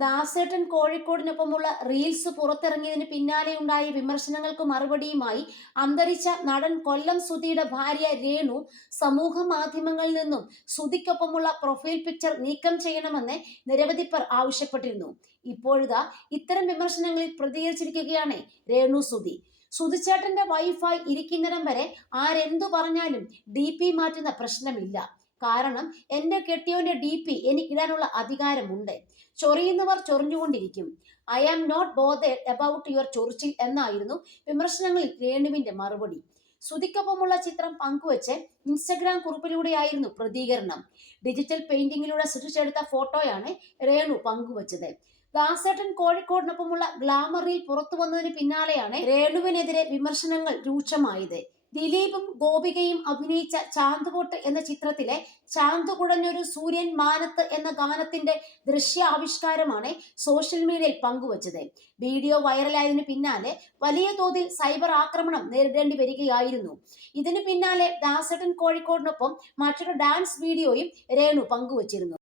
ദാസേട്ടൻ കോഴിക്കോടിനൊപ്പമുള്ള reels പുറത്തിറങ്ങിയതിന് പിന്നാലെ ഉണ്ടായ വിമർശനങ്ങൾക്ക് മറുപടിയുമായി അന്തരിച്ച നടൻ കൊല്ലം സുധിയുടെ ഭാര്യ രേണു സമൂഹ മാധ്യമങ്ങളിൽ നിന്നും സുധിക്കൊപ്പമുള്ള പ്രൊഫൈൽ പിക്ചർ നീക്കം ചെയ്യണമെന്ന് നിരവധി പേർ ആവശ്യപ്പെട്ടിരുന്നു. ഇപ്പോഴിതാ ഇത്തരം വിമർശനങ്ങളിൽ പ്രതികരിച്ചിരിക്കുകയാണ് രേണു സുധി. സുധിച്ചേട്ടന്റെ വൈഫായി ഇരിക്കുന്നിടം വരെ ആരെന്തു പറഞ്ഞാലും DP മാറ്റുന്ന പ്രശ്നമില്ല. കാരണം എന്റെ കെട്ടിയോന്റെ DP എനിക്കിടാനുള്ള അധികാരമുണ്ട്. ചൊറിയുന്നവർ ചൊറിഞ്ഞുകൊണ്ടിരിക്കും. I am not bothered about your ചൊറിച്ചിൽ എന്നായിരുന്നു വിമർശനങ്ങളിൽ രേണുവിന്റെ മറുപടി. സുധിക്കൊപ്പമുള്ള ചിത്രം പങ്കുവച്ച് ഇൻസ്റ്റഗ്രാം കുറിപ്പിലൂടെയായിരുന്നു പ്രതികരണം. ഡിജിറ്റൽ പെയിന്റിങ്ങിലൂടെ സൃഷ്ടിച്ചെടുത്ത ഫോട്ടോയാണ് രേണു പങ്കുവച്ചത്. ദാസേട്ടൻ കോഴിക്കോടിനൊപ്പമുള്ള ഗ്ലാമർ റീൽ പുറത്തു വന്നതിന് പിന്നാലെയാണ് രേണുവിനെതിരെ വിമർശനങ്ങൾ രൂക്ഷമായത്. ദിലീപും ഗോപികയും അഭിനയിച്ച ചാന്തുപൊട്ട് എന്ന ചിത്രത്തിലെ ചാന്തു കുടഞ്ഞൊരു സൂര്യൻ മാനത്ത് എന്ന ഗാനത്തിന്റെ ദൃശ്യാവിഷ്കാരമാണ് സോഷ്യൽ മീഡിയയിൽ പങ്കുവച്ചത്. വീഡിയോ വൈറലായതിനു പിന്നാലെ വലിയ തോതിൽ സൈബർ ആക്രമണം നേരിടേണ്ടി വരികയായിരുന്നു. ഇതിനു പിന്നാലെ ദാസേട്ടൻ കോഴിക്കോടിനൊപ്പം മറ്റൊരു ഡാൻസ് വീഡിയോയും രേണു പങ്കുവച്ചിരുന്നു.